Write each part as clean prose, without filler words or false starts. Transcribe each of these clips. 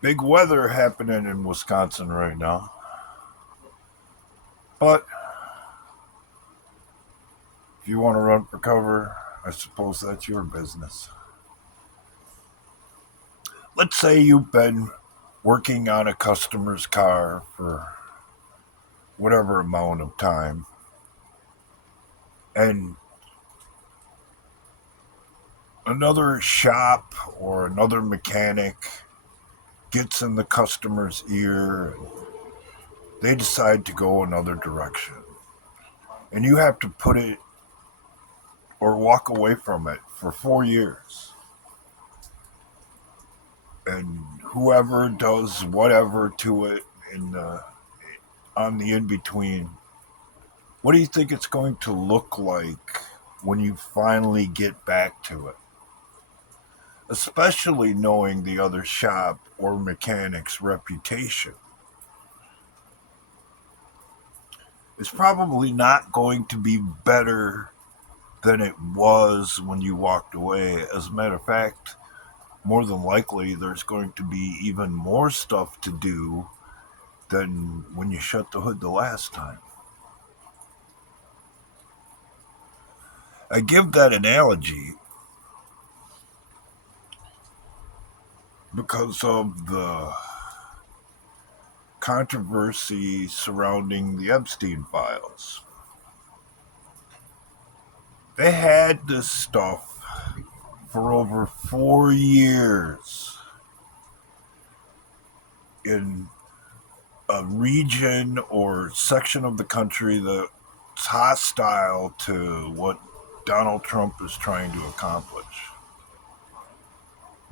Big weather happening in Wisconsin right now. But if you want to run for cover, I suppose that's your business. Let's say you've been working on a customer's car for whatever amount of time, and another shop or another mechanic gets in the customer's ear. They decide to go another direction. And you have to put it or walk away from it for 4 years. And whoever does whatever to it in on the in between, what do you think it's going to look like when you finally get back to it? Especially knowing the other shop or mechanic's reputation. It's probably not going to be better than it was when you walked away. As a matter of fact, more than likely, there's going to be even more stuff to do than when you shut the hood the last time. I give that analogy because of the controversy surrounding the Epstein files. They had this stuff for over 4 years in a region or section of the country that's hostile to what Donald Trump is trying to accomplish.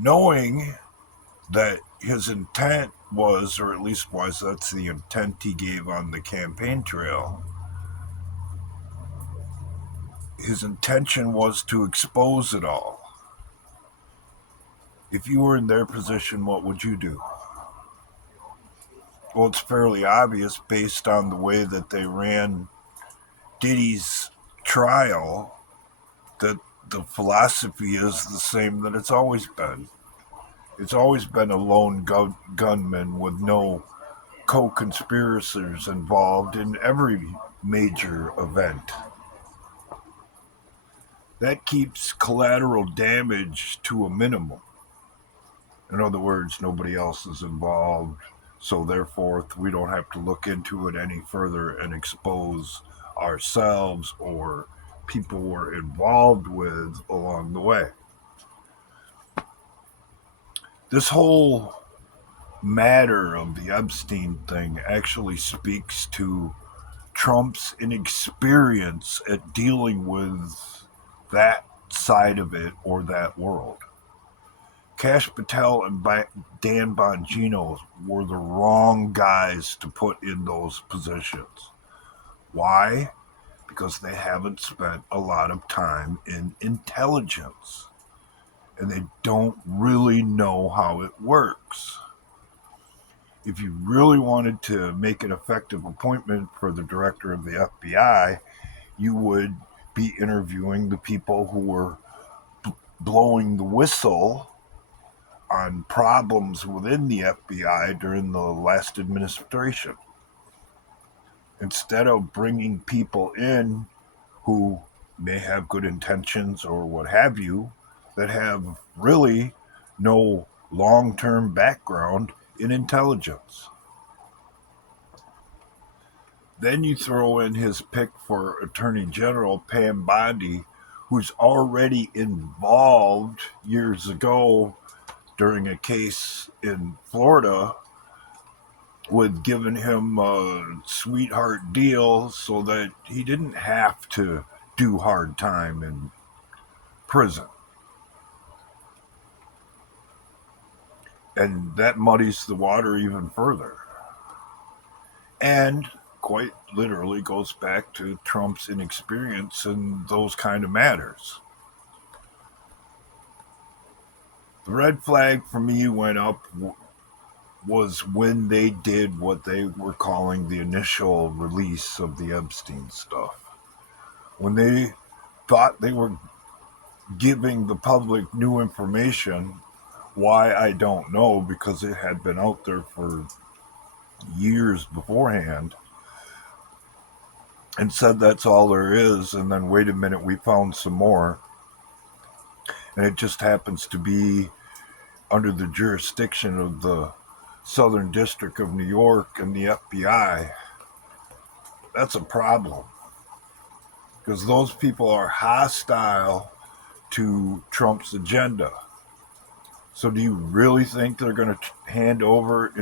Knowing that his intent was, or at least was, that's the intent he gave on the campaign trail, his intention was to expose it all. If you were in their position, what would you do? Well, it's fairly obvious based on the way that they ran Diddy's trial that the philosophy is the same that it's always been. It's always been a lone gunman with no co conspirators involved in every major event. That keeps collateral damage to a minimum. In other words, nobody else is involved, so therefore we don't have to look into it any further and expose ourselves or people we're involved with along the way. This whole matter of the Epstein thing actually speaks to Trump's inexperience at dealing with that side of it or that world. Cash Patel and Dan Bongino were the wrong guys to put in those positions. Why? Because they haven't spent a lot of time in intelligence and they don't really know how it works. If you really wanted to make an effective appointment for the director of the FBI, you would be interviewing the people who were blowing the whistle on problems within the FBI during the last administration. Instead of bringing people in who may have good intentions or what have you, that have really no long term background in intelligence. Then you throw in his pick for Attorney General, Pam Bondi, who's already involved years ago during a case in Florida with giving him a sweetheart deal so that he didn't have to do hard time in prison. And that muddies the water even further. And quite literally goes back to Trump's inexperience in those kind of matters. The red flag for me went up was when they did what they were calling the initial release of the Epstein stuff. When they thought they were giving the public new information, Why, I don't know, because it had been out there for years beforehand and said that's all there is. And then, wait a minute, we found some more. And it just happens to be under the jurisdiction of the Southern District of New York and the FBI. That's a problem because those people are hostile to Trump's agenda. So, do you really think they're going to hand over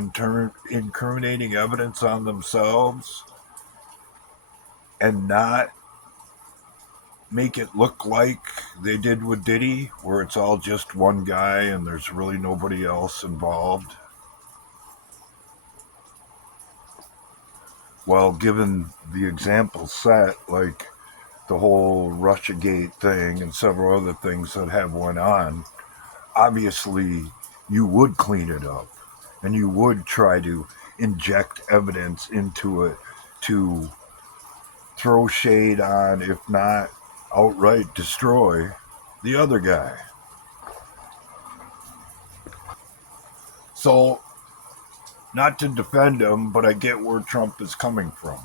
incriminating evidence on themselves and not make it look like they did with Diddy, where it's all just one guy and there's really nobody else involved? Well, given the examples set, like the whole Russiagate thing and several other things that have went on, obviously you would clean it up and you would try to inject evidence into it to throw shade on, if not outright destroy, the other guy. So, not to defend him, but I get where Trump is coming from.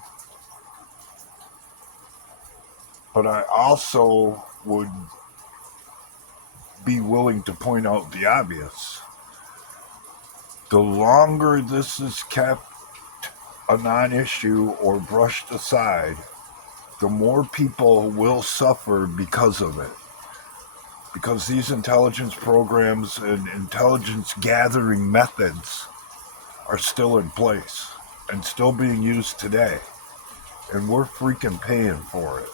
But I also would be willing to point out the obvious. The longer this is kept a non issue or brushed aside, the more people will suffer because of it. Because these intelligence programs and intelligence gathering methods are still in place and still being used today. And we're freaking paying for it.